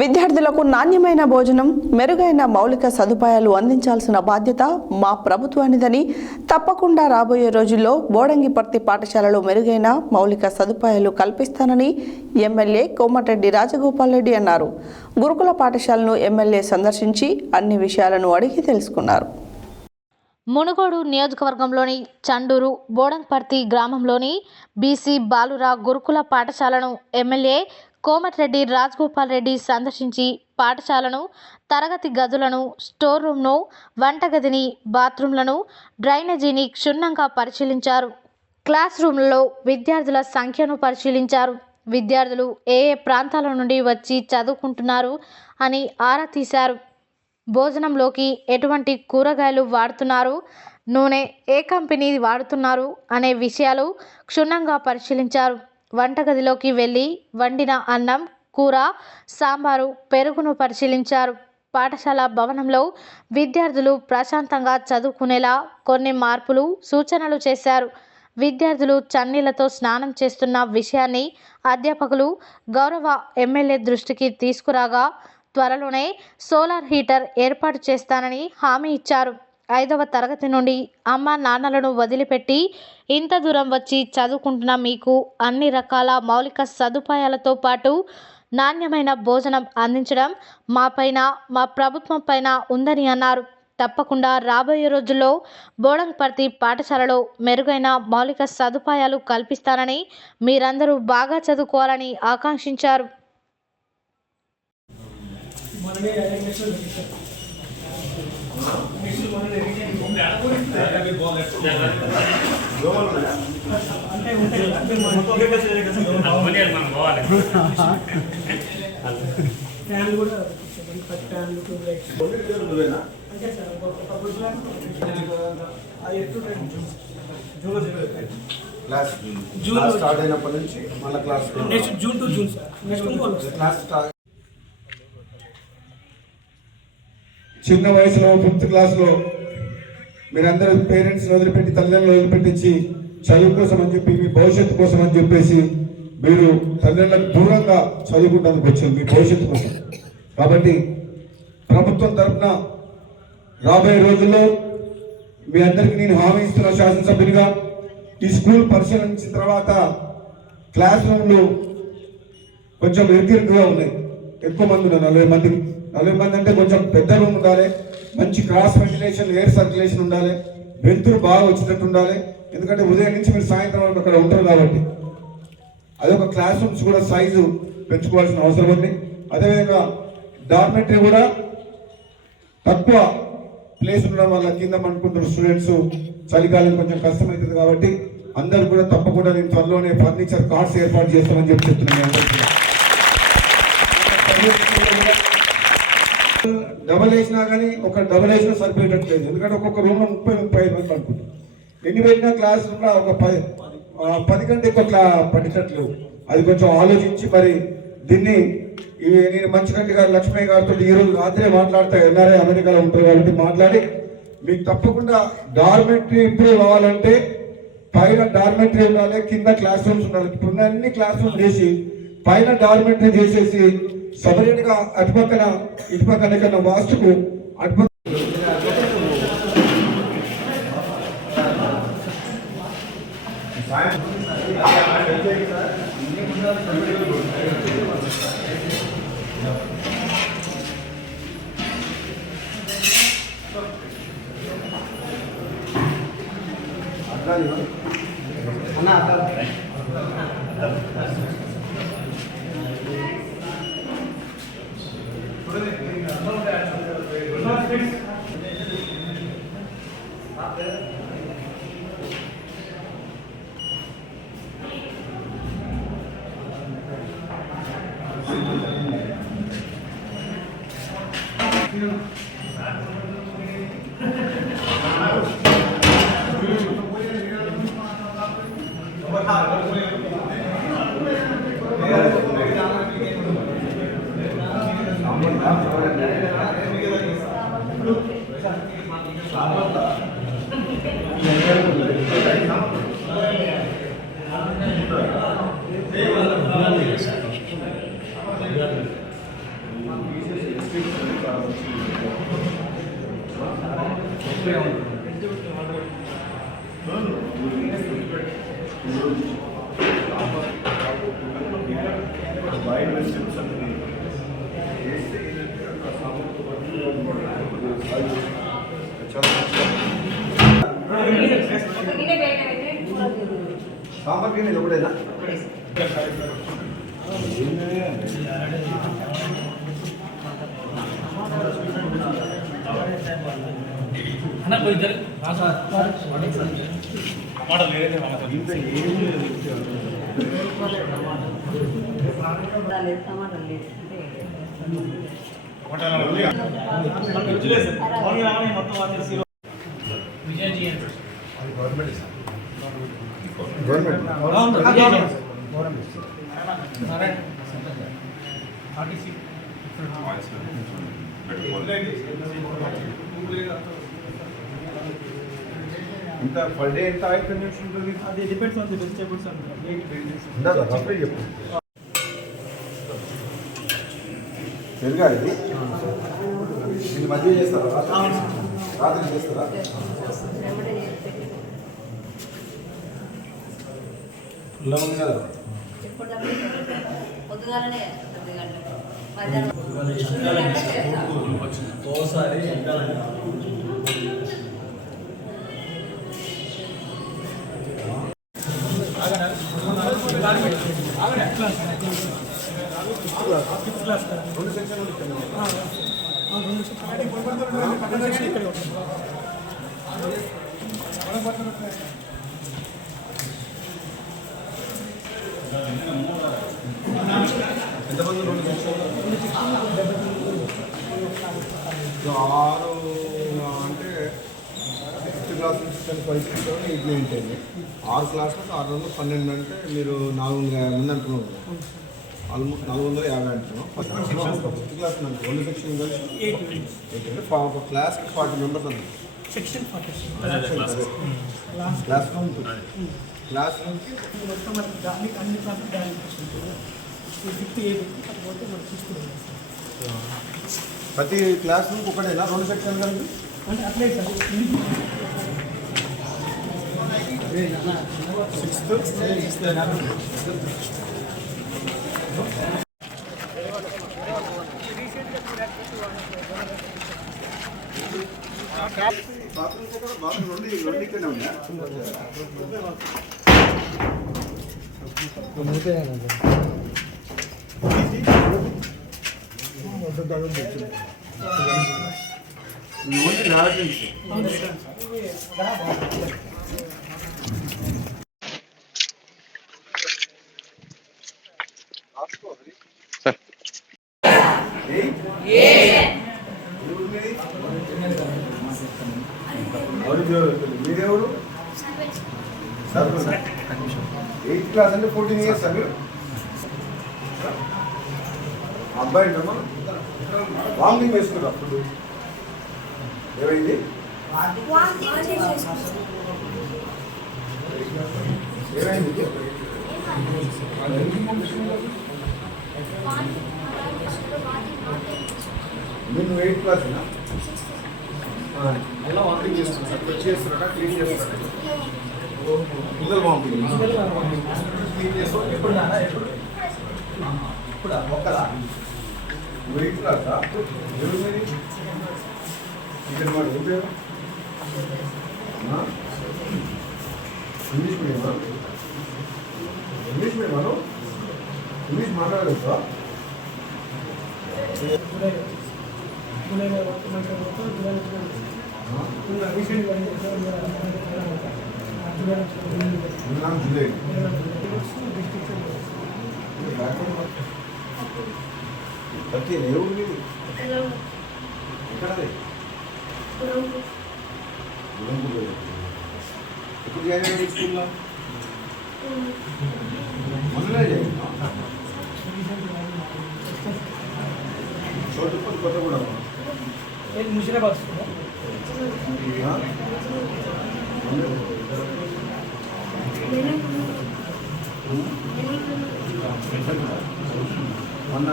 విద్యార్థులకు నాణ్యమైన భోజనం, మెరుగైన మౌలిక సదుపాయాలు అందించాల్సిన బాధ్యత మా ప్రభుత్వానిదని, తప్పకుండా రాబోయే రోజుల్లో బోడంగిపర్తి పాఠశాలలో మెరుగైన మౌలిక సదుపాయాలు కల్పిస్తానని ఎమ్మెల్యే కోమటిరెడ్డి రాజగోపాల్ రెడ్డి అన్నారు. గురుకుల పాఠశాలను ఎమ్మెల్యే సందర్శించి అన్ని విషయాలను అడిగి తెలుసుకున్నారు. మునుగోడు నియోజకవర్గంలోని చండూరు బోడంగిపర్తి గ్రామంలోని బీసీ బాలుర గురుకుల పాఠశాలను ఎమ్మెల్యే కోమటిరెడ్డి రాజగోపాల్ రెడ్డి సందర్శించి పాఠశాలను, తరగతి గదులను, స్టోర్ రూమ్ను, వంటగదిని, బాత్రూంలను, డ్రైనేజీని క్షుణ్ణంగా పరిశీలించారు. క్లాస్ రూమ్లలో విద్యార్థుల సంఖ్యను పరిశీలించారు. విద్యార్థులు ఏ ప్రాంతాల నుండి వచ్చి చదువుకుంటున్నారు అని ఆరా తీశారు. భోజనంలోకి ఎటువంటి కూరగాయలు వాడుతున్నారు, నూనె ఏ కంపెనీ వాడుతున్నారు అనే విషయాలు క్షుణ్ణంగా పరిశీలించారు. వంటగదిలోకి వెళ్ళి వండిన అన్నం, కూర, సాంబారు, పెరుగును పరిశీలించారు. పాఠశాల భవనంలో విద్యార్థులు ప్రశాంతంగా చదువుకునేలా కొన్ని మార్పులు, సూచనలు చేశారు. విద్యార్థులు చన్నీళ్లతో స్నానం చేస్తున్న విషయాన్ని అధ్యాపకులు గౌరవ ఎమ్మెల్యే దృష్టికి తీసుకురాగా త్వరలోనే సోలార్ హీటర్ ఏర్పాటు చేస్తానని హామీ ఇచ్చారు. 5వ తరగతి నుండి అమ్మ నాన్నలను వదిలిపెట్టి ఇంత దూరం వచ్చి చదువుకుంటున్న మీకు అన్ని రకాల మౌలిక సదుపాయాలతో పాటు నాణ్యమైన భోజనం అందించడం మాపైన, మా ప్రభుత్వం పైన ఉందని అన్నారు. తప్పకుండా రాబోయే రోజుల్లో బోడంగిపర్తి పాఠశాలలో మెరుగైన మౌలిక సదుపాయాలు కల్పిస్తానని, మీరందరూ బాగా చదువుకోవాలని ఆకాంక్షించారు. జూన్ స్టార్ట్ అయినప్పటి నుంచి మళ్ళీ class next June to June class start. చిన్న వయసులో 5th క్లాస్లో మీరందరూ పేరెంట్స్ని వదిలిపెట్టి, తల్లిదండ్రులు వదిలిపెట్టించి చదువు కోసం అని చెప్పి, మీ భవిష్యత్తు కోసం అని చెప్పేసి మీరు తల్లిదండ్రులకు దూరంగా చదువుకుంటానికి వచ్చారు మీ భవిష్యత్తు కోసం. కాబట్టి ప్రభుత్వం తరఫున రాబోయే రోజుల్లో మీ అందరికీ నేను హామీ ఇస్తున్న శాసనసభ్యునిగా, ఈ స్కూల్ పరిశీలించిన తర్వాత క్లాస్ రూమ్లు కొంచెం ఇరుకిరుకుగా ఉన్నాయి. ఎక్కువ మంది ఉన్నారు, 40 మంది అంటే కొంచెం పెద్ద రూమ్ ఉండాలి, మంచి క్రాస్ వెంటిలేషన్, ఎయిర్ సర్క్యులేషన్ ఉండాలి, వెలుతురు బాగా వచ్చేటట్టు ఉండాలి. ఎందుకంటే ఉదయం నుంచి మీరు సాయంత్రం వరకు అక్కడ ఉంటారు కాబట్టి అదొక క్లాస్ రూమ్స్ కూడా సైజు పెంచుకోవాల్సిన అవసరం ఉంది. అదేవిధంగా డార్మెటరీ కూడా తక్కువ ప్లేస్ ఉండడం వల్ల కింద అనుకుంటున్న స్టూడెంట్స్ చలికాలం కొంచెం కష్టమవుతుంది. కాబట్టి అందరూ కూడా తప్పకుండా నేను త్వరలోనే ఫర్నిచర్ కార్డ్స్ ఏర్పాటు చేస్తామని చెప్పి చెప్తున్నాను. డబల్ వేసినా కానీ ఒక డబల్ వేసినా సరిపోయేటట్లేదు. ఎందుకంటే ఒక్కొక్క రూమ్లో 30-35 మంది అనుకుంటాం. ఎన్ని పెట్టినా క్లాస్ రూమ్లో ఒక 10 కంటే ఎక్కువ పట్టేటట్లేవు. అది కొంచెం ఆలోచించి మరి దీన్ని నేను మంచిగంటి గారు, లక్ష్మయ్య గారితో ఈరోజు రాత్రే మాట్లాడతా. ఎన్ఆర్ఐ అమెరికాలో ఉంటారు కాబట్టి మాట్లాడి మీకు తప్పకుండా డార్మెటరీ ఇంప్రూవ్ అవ్వాలంటే పైన డార్మెటరీ ఉండాలి, కింద క్లాస్ రూమ్స్ ఉండాలి. ఇప్పుడున్న అన్ని క్లాస్ రూమ్స్ చేసి పైన డార్మెటరీ చేసేసి సపరేట్ గా అటుపక్కన ఇటుపక్కన కన్నా వాస్తుకు అటుపక్క సాంబార్ గిన్నె ఒకటేనా? ఇంత పర్ డే ఎంత ఆయిల్ కన్జంప్షన్ ఉంటుంది? అది depends on the vegetables and ఉండదా? రఫ్గా చెప్పు. పెరుగా ఇది దీన్ని మధ్య చేస్తారా? రాత్రి చేస్తారా? పుల్లగా ఉంది కదా? పొద్దుగాలనే 9 గంటలకు మధ్యాహ్నం ఓసారి ఎంతమంది? 6 అంటే 6th క్లాస్ నుంచి 10th 8, 9, 10 6 క్లాసులకు 6 వందలు 12 అంటే మీరు 400 మంది అంటున్నారు. ఆల్మోస్ట్ 450 అంటున్నాం. ఫిఫ్త్ క్లాస్ నాకు 2 సెక్షన్ కలిసి 8 అంటే ఒక క్లాస్కి 40 మెంబర్స్ అన్నారు. సెక్షన్ 40 క్లాస్ రూమ్ క్లాస్ రూమ్కి మొత్తం మనకి దానికి అన్ని క్లాసులు దాని 58 కాకపోతే మనం చూసుకుంటాం ప్రతి క్లాస్ రూమ్కి ఒకటేనా 2 సెక్షన్ కలిపి? అంటే అట్లే సార్ 2 ఇక్కడనే ఉన్నాయా? మీరెవరు? 8th క్లాస్ అంటే 14 ఇయర్స్ అండి. అబ్బాయి అమ్మా వామిటింగ్ చేసుకున్నారు. అప్పుడు ఏమైంది? ఏమైంది? మీరు 8th క్లాసేనా? ఎలా వామిటింగ్ చేస్తున్నారు సార్? చేస్తున్నారా? క్లీన్ చేస్తున్నారా? పిల్లలు వామిటింగ్ క్లీన్ చేస్తారు. ఎప్పుడు ఒక్కదా? 8th క్లాసా? ఎవరు మీరు? ఇక్కడ మాట ఏం పేరు? ఇంగ్లీష్ మీడియమా? ఇంగ్లీష్ మీడియమా? ఇంగ్లీష్ మాట్లాడగలుగుతా? జూలై ప్రతి ఎవరు మీరు? ఎక్కడది? ఎప్పుడు జాయిన్ అయ్యారు స్కూల్లో? మొదలే జాయిన్ చోటుపల్లి కొత్తగూడెం. ముషిరాబాద్ మొన్న